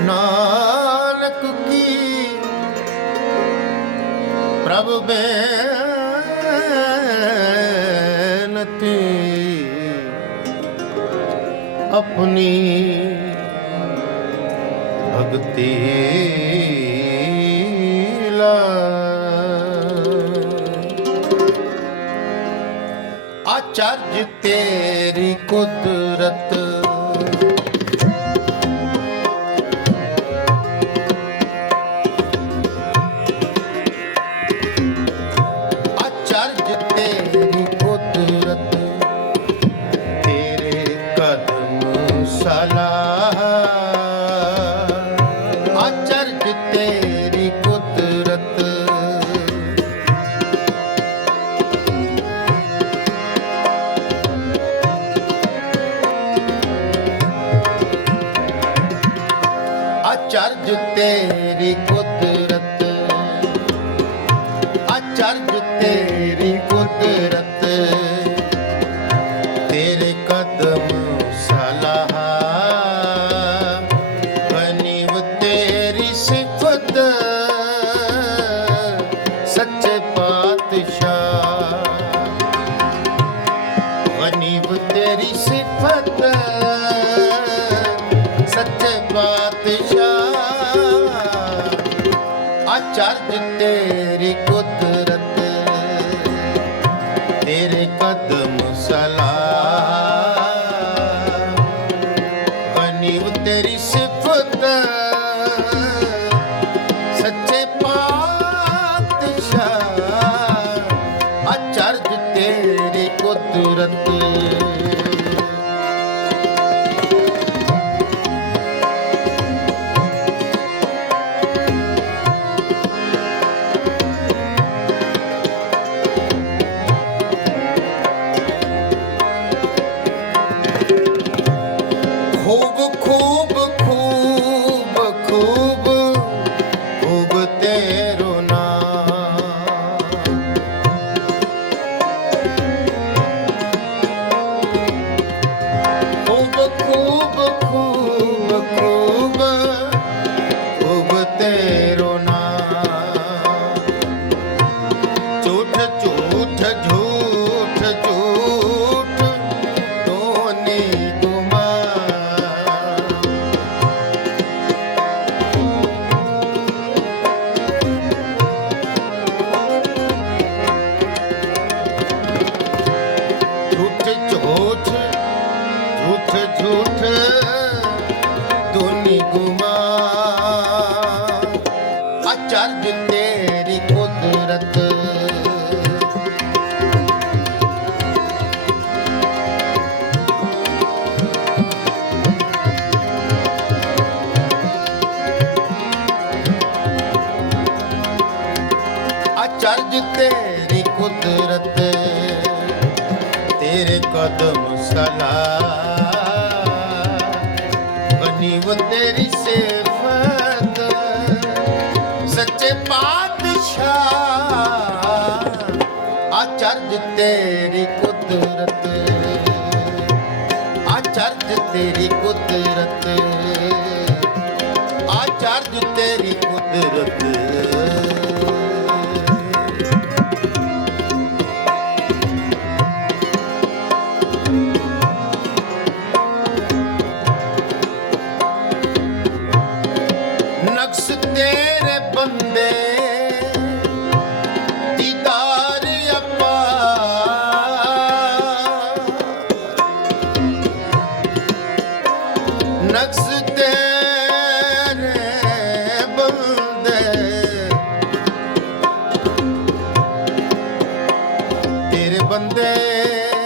ਨਾਨਕ ਕੀ ਪ੍ਰਭ ਬੇਨਤੀ ਆਪਣੀ ਭਗਤੀ ਲਾ। ਅਚਰਜ ਤੇਰੀ ਤੇਰੀ ਸਿਫਤ ঝু é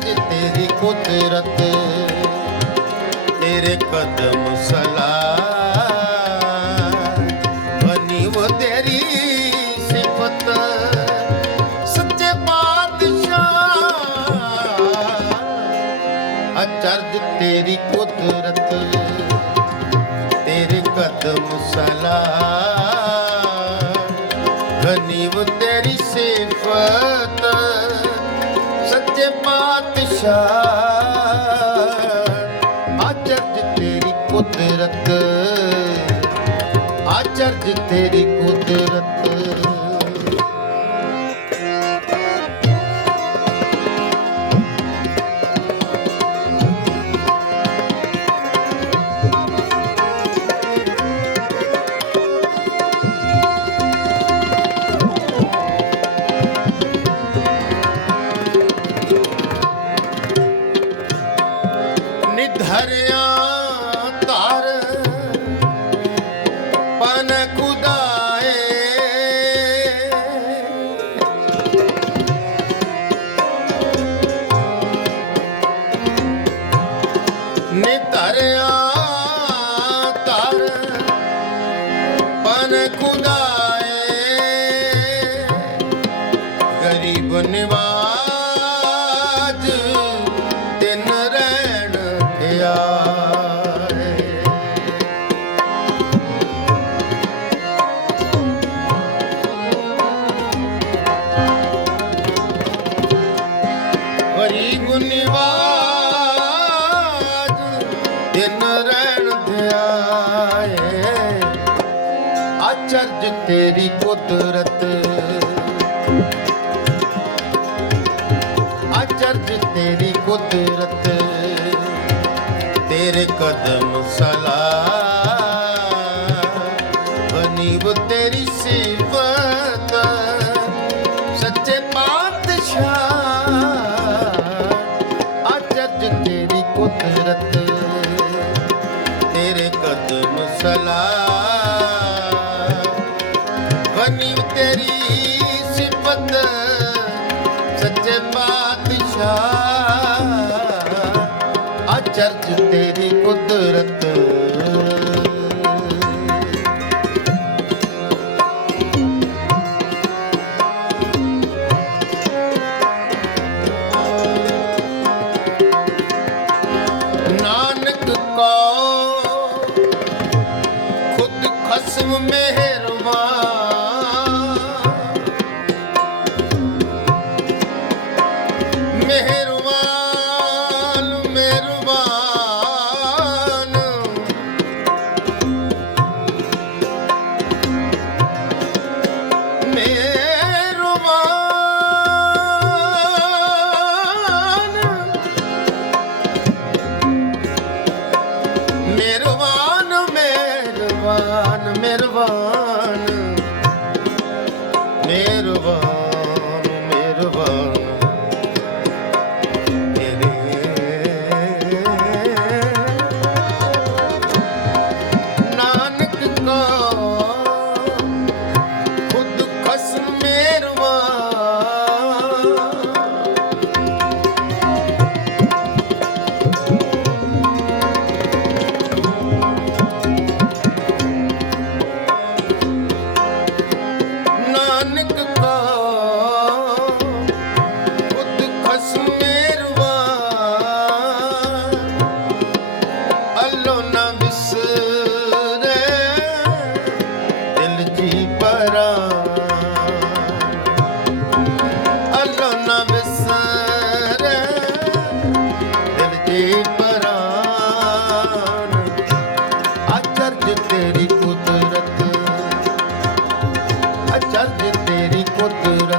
ਤੇਰੀ ਕੁਦਰਤ, ਤੇਰੇ ਕਦਮ ਸਲਾਹ। ਬਣੀ ਉਹ ਤੇਰੀ ਸਿਫਤ, ਸੱਚੇ ਪਾਤਸ਼ਾਹ। ਅਚਰਜ ਤੇਰੀ ਕੁਦਰਤ, ਤੇਰੇ ਕਦਮ ਸਲਾਹ। ਨਿਸ਼ਾਨ ਆਚਰਜ ਤੇਰੀ ਕੁਦਰਤ ਆਚਰਜ ਤੇਰੀ ਕੁਦਰਤ। ਹਰੀ ਰਹਿਣ ਧਿਆਏ ਅਚਰਜ ਤੇਰੀ ਕੁਦਰਤ ਅਚਰਜ ਤੇਰੀ ਕੁਦਰਤ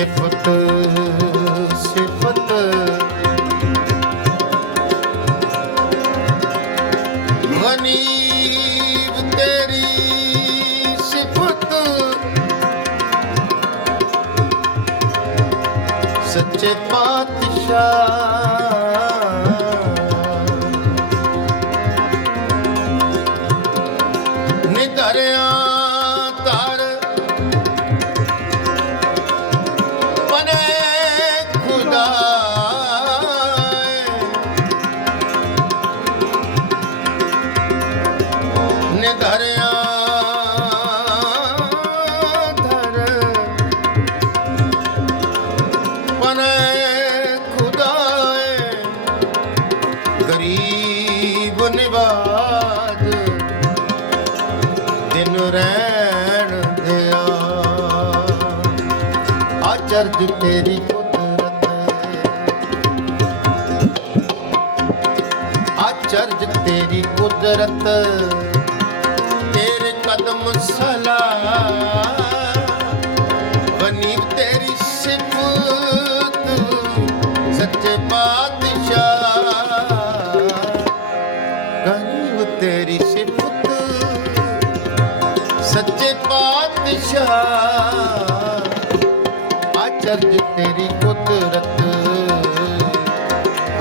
ਤੇਰੀ ਸਿਫਤ ਨਿਧਰਿਆ ਧਰ। ਬਨੇ ਖੁਦਾਏ, ਗਰੀਬ ਨਿਵਾਜ। ਦਿਨ ਰਹਿਣ ਦਿਆ। ਆਚਰਜ ਤੇਰੀ ਕੁਦਰਤ। ਆਚਰਜ ਤੇਰੀ ਕੁਦਰਤ। ਆਚਰਜ ਤੇਰੀ ਕੁਦਰਤ।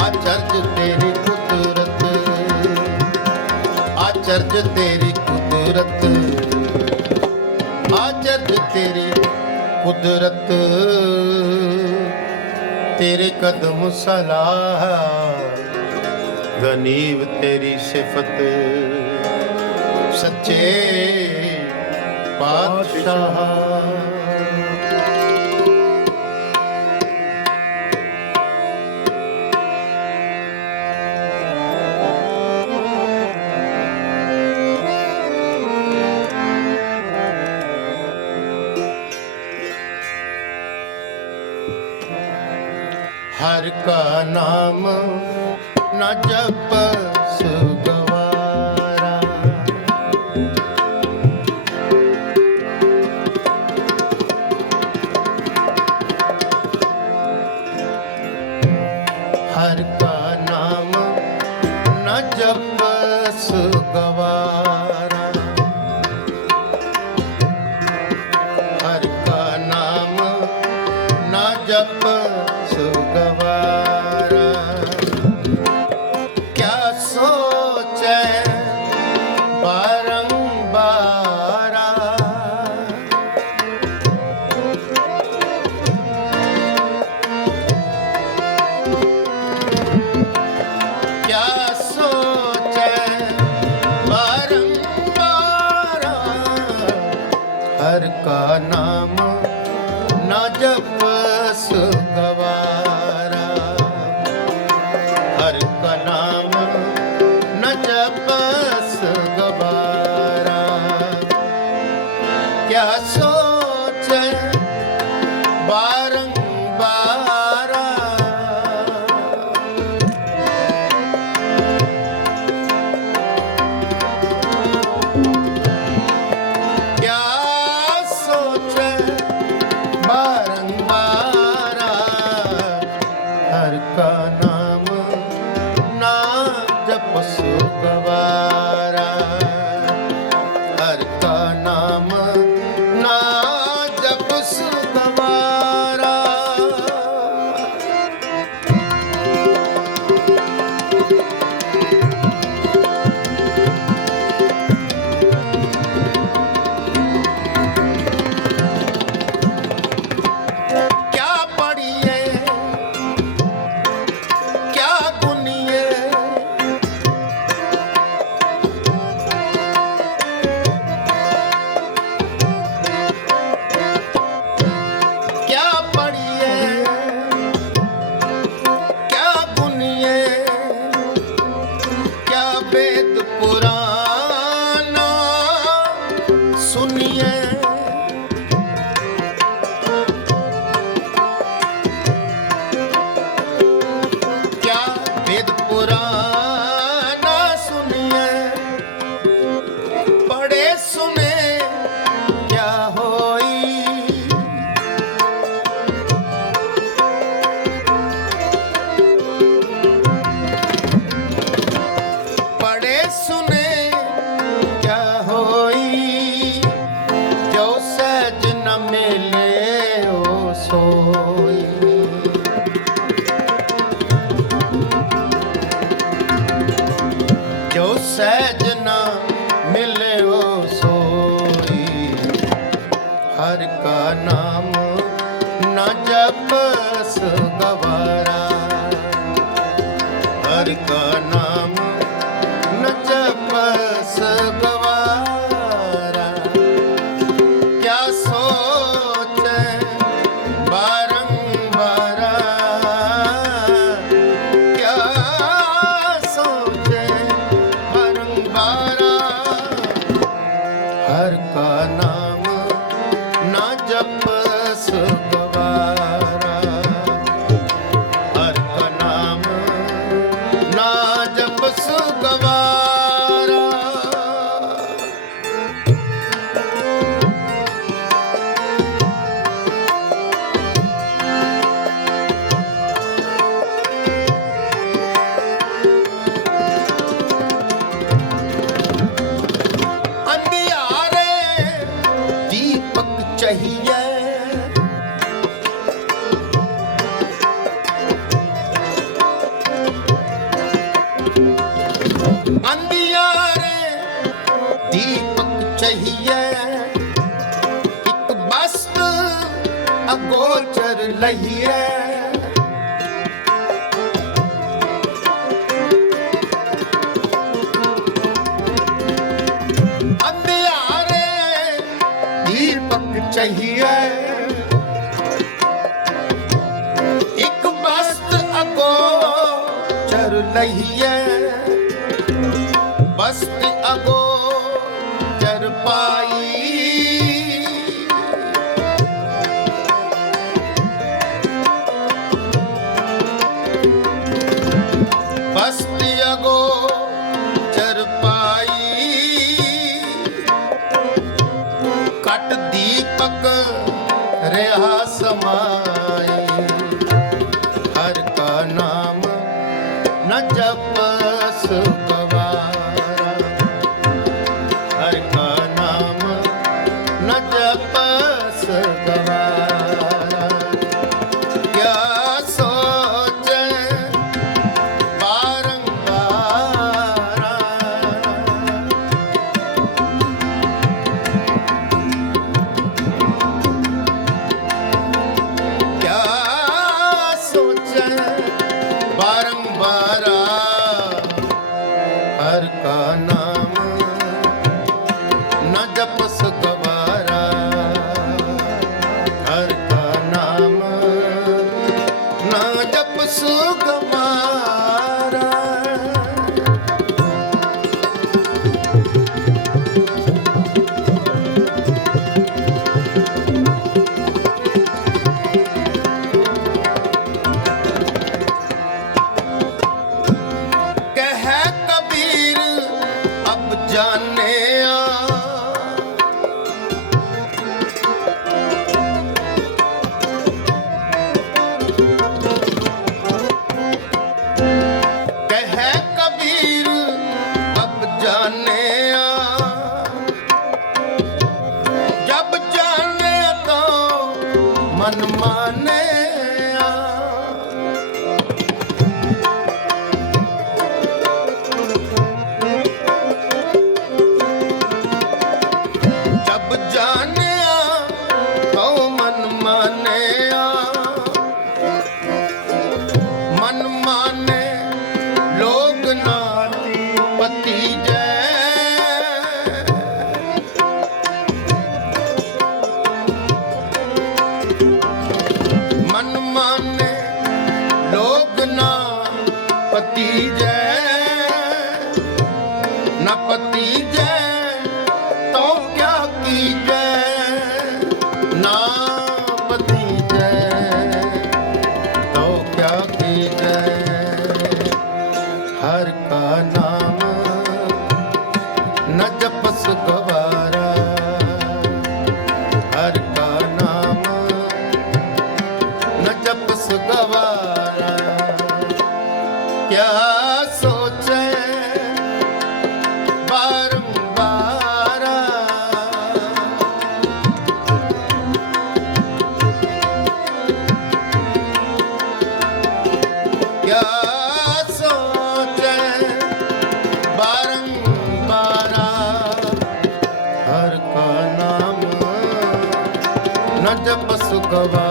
ਆਚਰਜ ਤੇਰੀ ਕੁਦਰਤ। ਆਚਰਜ ਤੇਰੀ ਕੁਦਰਤ। ਆਚਰਜ ਤੇਰੀ ਕੁਦਰਤ। ਤੇਰੇ ਕਦਮ ਸਲਾਹ। ਗਨੀਬ ਤੇਰੀ ਸਿਫਤ। ਸੱਚੇ ਪਾਤਸ਼ਾਹ। ਹਰ ਕਾ ਨਾਮ ਨਾ Yusuf ਹਰ ਕਾ ਨਾਮ ਨਾ ਜਪਸ ਚਾਹੀਏ ਇੱਕ ਬਸਤ ਅਗੋ ਚਰ ਲਈਏ। DJ. Go Bhagavan.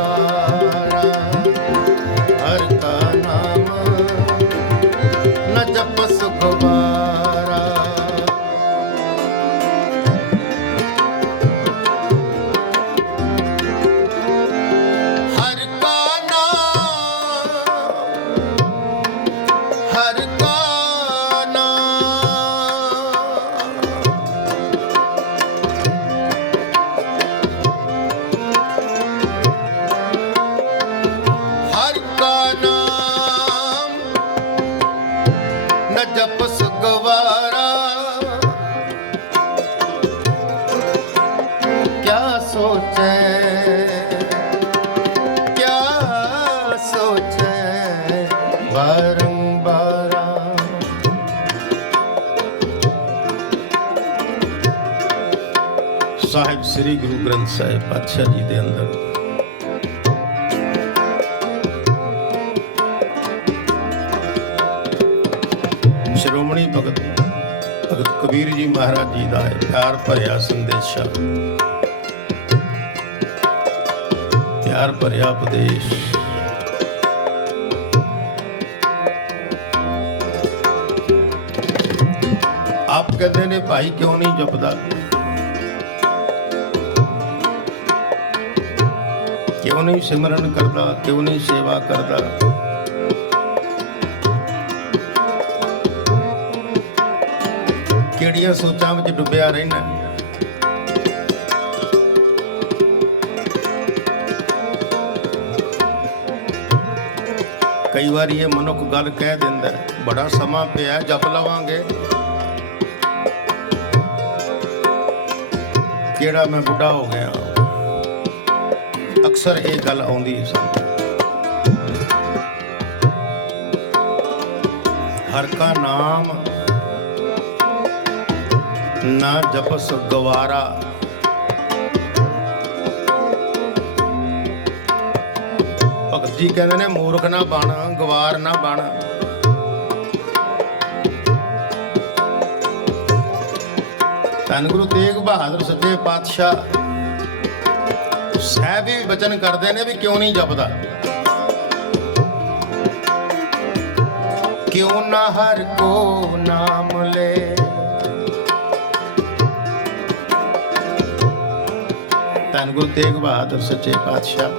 ਸ੍ਰੀ ਗੁਰੂ ਗ੍ਰੰਥ ਸਾਹਿਬ ਪਾਤਸ਼ਾਹ ਜੀ ਦੇ ਅੰਦਰ। ਸ਼੍ਰੋਮਣੀ ਭਗਤ ਭਗਤ ਕਬੀਰ ਜੀ ਮਹਾਰਾਜ ਜੀ ਦਾ ਪਿਆਰ ਭਰਿਆ ਸੰਦੇਸ਼ਾ ਪਿਆਰ ਭਰਿਆ ਉਪਦੇਸ਼। ਆਪ ਕਹਿੰਦੇ ਨੇ, ਭਾਈ ਕਿਉਂ ਨਹੀਂ ਜਪਦਾ? ਕਿਉਂ ਨਹੀਂ ਸਿਮਰਨ ਕਰਦਾ, ਕਿਉਂ ਨਹੀਂ ਸੇਵਾ ਕਰਦਾ? ਕਿਹੜੀਆਂ ਸੋਚਾਂ ਵਿੱਚ ਡੁੱਬਿਆ ਰਹਿਣਾ? ਕਈ ਵਾਰੀ ਇਹ ਮਨੁੱਖ ਗੱਲ ਕਹਿ ਦਿੰਦਾ ਬੜਾ ਸਮਾਂ ਪਿਆ, ਜਪ ਲਵਾਂਗੇ। ਕਿਹੜਾ ਮੈਂ ਬੁੱਢਾ ਹੋ ਗਿਆ? ਅਕਸਰ ਇਹ ਗੱਲ ਆਉਂਦੀ ਹੈ ਹਰ ਕਾ ਨਾਮ ਨਾ ਜਪਸ ਗਵਾਰਾ। ਭਗਤ ਜੀ ਕਹਿੰਦੇ ਨੇ, ਮੂਰਖ ਨਾ ਬਣ, ਗਵਾਰ ਨਾ ਬਣ। ਧੰਨ ਗੁਰੂ ਤੇਗ ਬਹਾਦਰ ਸੱਚੇ ਪਾਤਸ਼ਾਹ ਸਾਹਿਬ ਵੀ ਬਚਨ ਕਰਦੇ ਨੇ ਵੀ ਕਿਉਂ ਨਹੀਂ ਜਪਦਾ? ਕਿਉਂ ਨਾ ਹਰ ਕੋ ਨਾਮ ਲੈ? ਧੰਨ ਗੁਰੂ ਤੇਗ ਬਹਾਦਰ ਸੱਚੇ ਪਾਤਸ਼ਾਹ।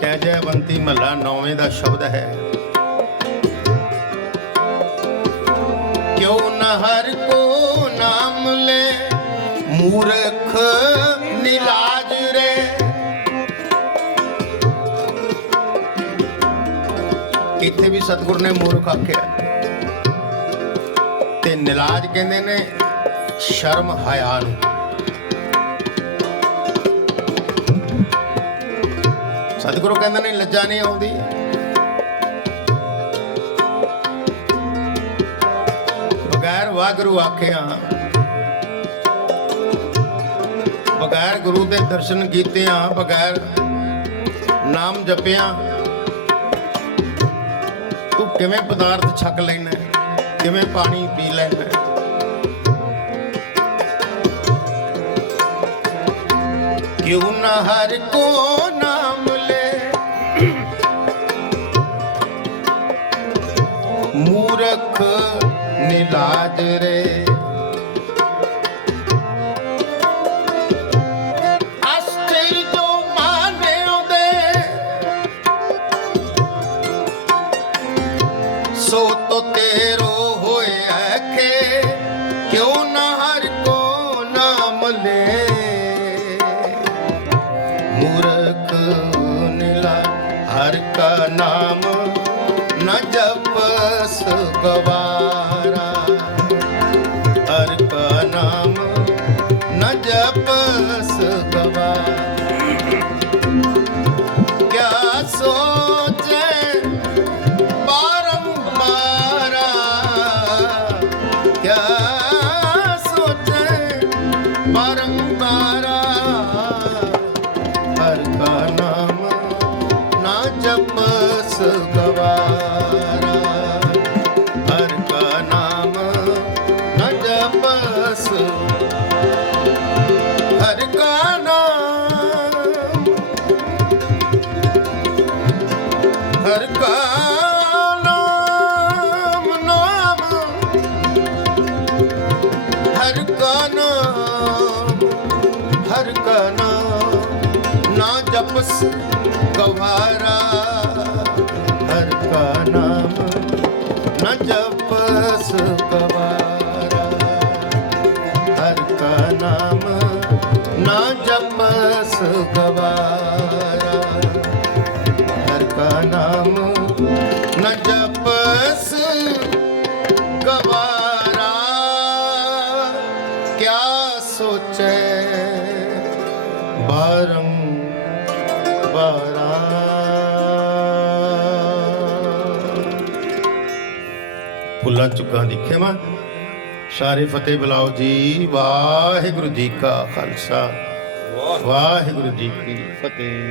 ਜੈ ਜੈਵੰਤੀ ਮਹੱਲਾ ਨੌਵੇਂ ਦਾ ਸ਼ਬਦ ਹੈ। ਕਿਉਂ ਨਾ ਹਰ ਕੋ ਮੂਰਖ ਨਿਲਾਜ ਰੇ। ਇੱਥੇ ਵੀ ਸਤਿਗੁਰ ਨੇ ਮੂਰਖ ਆਖਿਆ। ਤੇ ਨਿਲਾਜ ਕਹਿੰਦੇ ਨੇ, ਸ਼ਰਮ ਹਾਇਆ ਨੂੰ ਸਤਿਗੁਰੂ ਕਹਿੰਦੇ ਨੇ, ਲੱਜਾ ਨਹੀਂ ਆਉਂਦੀ। ਬਗੈਰ ਵਾਗਰੂ ਆਖਿਆ। ਬਗੈਰ ਗੁਰੂ ਦੇ ਦਰਸ਼ਨ ਕੀਤਿਆਂ, ਬਗੈਰ ਨਾਮ ਜਪਿਆਂ, ਤੂੰ ਕਿਵੇਂ ਪਦਾਰਥ ਛਕ ਲੈਣਾ? ਕਿਵੇਂ ਪਾਣੀ ਪੀ ਲੈਣਾ? ਕਿਉਂ ਨਾ ਹਰ ਕੋ ਨਾਮ ਲੈ? ਮੂਰਖ ਨਿਲਾਜ ਰੇ। ਹਰ ਕਾ ਨਾਮ ਨ ਜਪਸ ਨਾ ਜਪਸ ਗਵਾਰਾ ਹਰ ਕਾ ਨਾਮ ਨਾ ਫੁੱਲਾਂ ਚੁੱਕਾਂ ਦੀ ਖਿਮਾ ਸਾਰੇ ਫਤਿਹ ਬੁਲਾਓ ਜੀ। ਵਾਹਿਗੁਰੂ ਜੀ ਕਾ ਖਾਲਸਾ। ਵਾਹਿਗੁਰੂ ਜੀ ਕੀ ਫਤਿਹ।